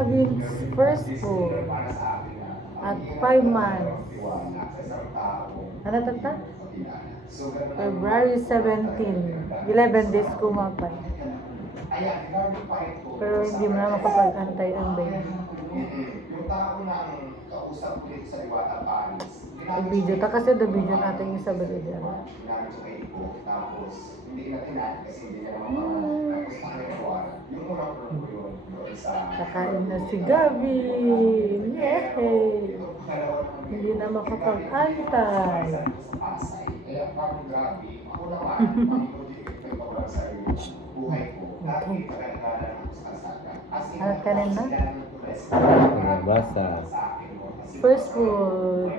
Gavin's first born at 5 months. Ano tata? February 17. 11 days kumapay. Pero hindi mo na makapag-antay ang baby. Yung tao nang kausap ko dito sa Liwata Paris. I-video ta kasi the video natin Isabel dyan. Tapos hindi natin kasi hindi niya naman tapos nakagawa. Yung unang ko yun sa Kakain na si Gavin. Yay! Hindi na makapag-antay. Kaya parang grabe. Ako naman, ang sa buhay ko. Ano ka rin na? Basa. First food.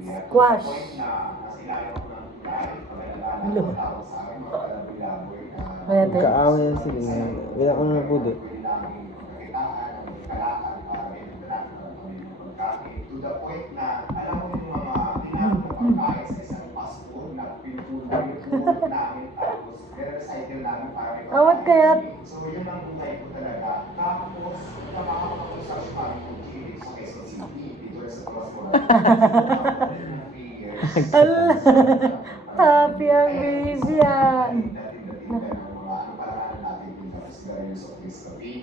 Squash. Lo. Pwede. Kaaway yan sila. Wala ko na po doon. To the point na, alam mo yung mga pinapagpapakain sa isang pastor na pinutulong namin tapos recycle namin para may Awat kaya? So yun ang buhay ko talaga. Tapos, nakakapag-usap kami ng Chile sa Quezon City. Dito sa Crossroads. Allah. Happy ang baby yan.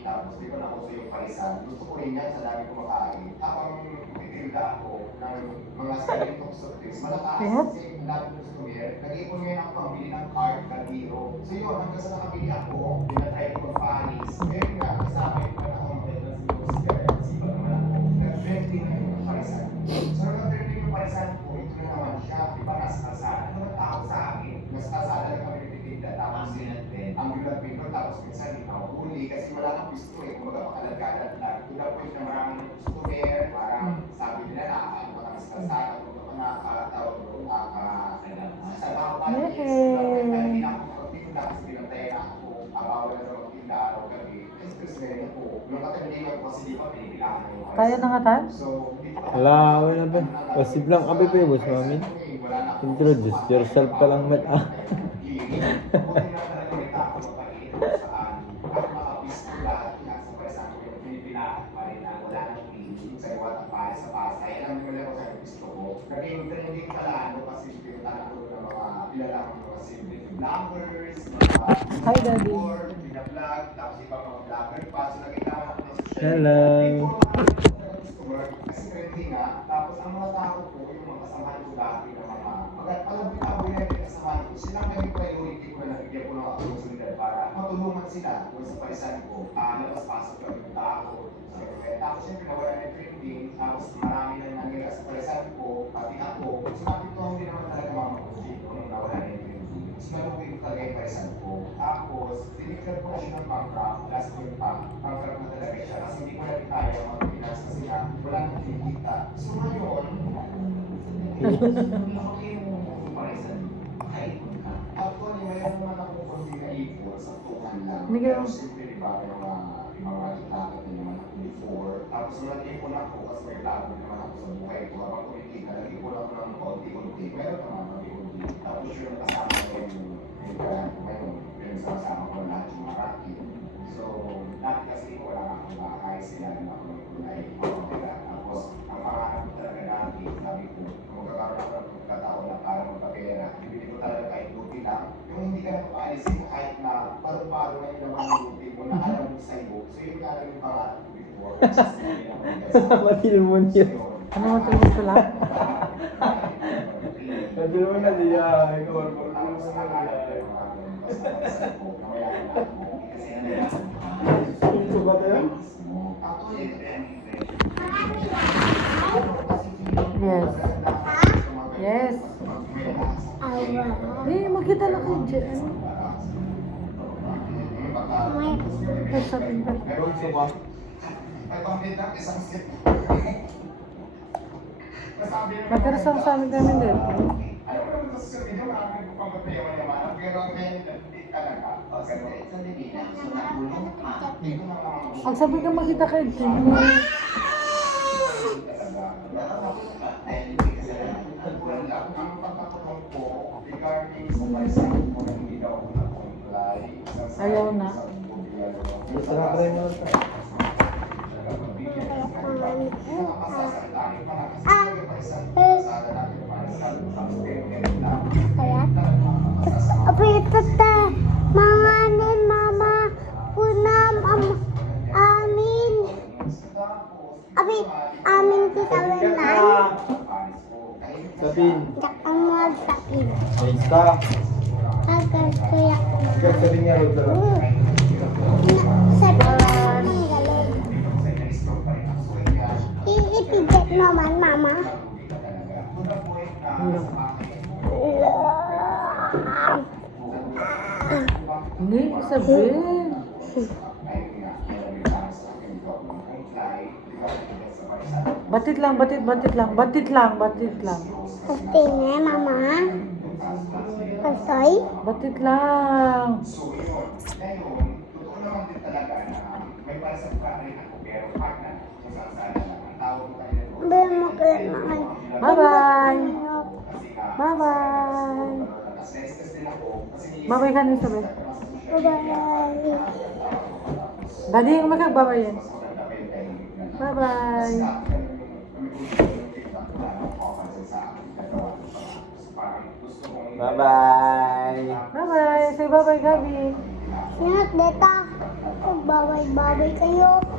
Tapos di ko na ako yung palisan. Gusto ko rin yan sa dami kumakain. Habang titilda ako ng mga selling talks of this, malakas kasi dami gusto yan. Nag-iipon ngayon ako pambili ng card, kadiro. So yun, hanggang sa nakabili ako, pinatry ko mag-Paris. Ngayon nga, kasama yung panahon ko yung siba naman ako. Nag-trending na yung palisan. So nag-trending yung palisan ko, ito na naman siya. Diba, nasa kalsada. Ano ang tawag sa akin? Nasa kalsada lang kami nagtitinda. Tapos ang bilat pinto, tapos minsan hindi ako huli kasi wala kang gusto eh. Kung magkakalad-kalad lang. To the point na maraming customer, parang sabi nila na ano ka sa kalsada, kung ka nakakataw doon, sa mga paligid, hindi na ako magpapinda kasi pinantayan ako. Bawal na naman magpinda araw-gabi. Kasi meron ako. Nung kataliman ko kasi di pa pinipilahan ko. Kaya na nga tan? So, Wala, wala ba? Pasiblang kami pa yung boss namin. Introduce yourself pa lang met ah. Naging trending pala ano kasi pinuntahan ko ng mga kilalang mga simple vloggers, Hi, Daddy. vlog, tapos iba mga vlogger pa. So nakita ko ng social Hello. kasi trending nga. Tapos ang mga tao ko, yung mga kasamahan ko dati na mga palabi-tabi na yung kasamahan ko, sila naging priority ko na nabigyan ko ng oportunidad para matulungan sila kung sa parisan ko. Labas-pasok kami ng tao. Tapos siyempre nawala na trending, tapos marami na nangyayari sa parisan ko, pati ako. So napituhan din naman talaga mga mag-project ko nung nawala na yung trending. So naluwi ko talaga yung parisan ko. Tapos, diniklar ko na siya ng bankrupt, last year pa, bankrupt na talaga siya. Kasi hindi ko na rin kaya mag-finance kasi nga wala nang kinikita. So ngayon, actually, mayroon naman ako konti na ipon sa tukan lang. Pero siyempre, di ba, yung mga itakot na naman ako before. Tapos nung nag-ipon ako, kasi may bago naman ako sa buhay ko. Habang kumikita, nag-ipon ako ng konti-konti. Meron naman konti-konti. Tapos yung kasama ko yung kaya ko ngayon, yung sama ko lahat yung mga racket. So, dati kasi wala akong bahay, sila rin ako ng kulay. Tapos, ang pangarap ko talaga dati, sabi ko, kung magkakaroon ako ng pagkataon na para magpapera, bibili ko talaga kahit lupi lang. Yung hindi ka na papaalisin kahit na paru-paro na yung naman yung lupi mo na alam mo sa'yo. So, yun nga lang yung pangarap ko before. Matil mo niya. Ano mo tulong ko lang? Matil mo na niya. Ikaw ang ito ba tayo? Yes. Yes. Eh, magkita lang kayo dyan. Ay, sabi ba? Magkarasang sa amin kami din. Ang sabi ka makita kayo dyan. Ayaw na. Gusto na try mo lang tayo. Kaya? Apa itu teh? Manganin mama punam amin. Abi amin kita wenang. Sapin. Jak amal sakin. Ayos ka. Agar kayak Ikaw sabi niya rin talaga. sa galing. Ipijet naman mama. Hindi, Isabel. Batit lang, batit lang. Batit lang. Pastinya mama. Pastoy. Batit lang. Belum mau ke makan. Bye-bye. Bye-bye. Bye-bye ka na, Isabel. Bye-bye. Daddy, yung magkag-bye yan. Bye-bye. Bye-bye. Bye-bye. Say bye-bye, Gabi. Ingat deta. Babay-babay kayo.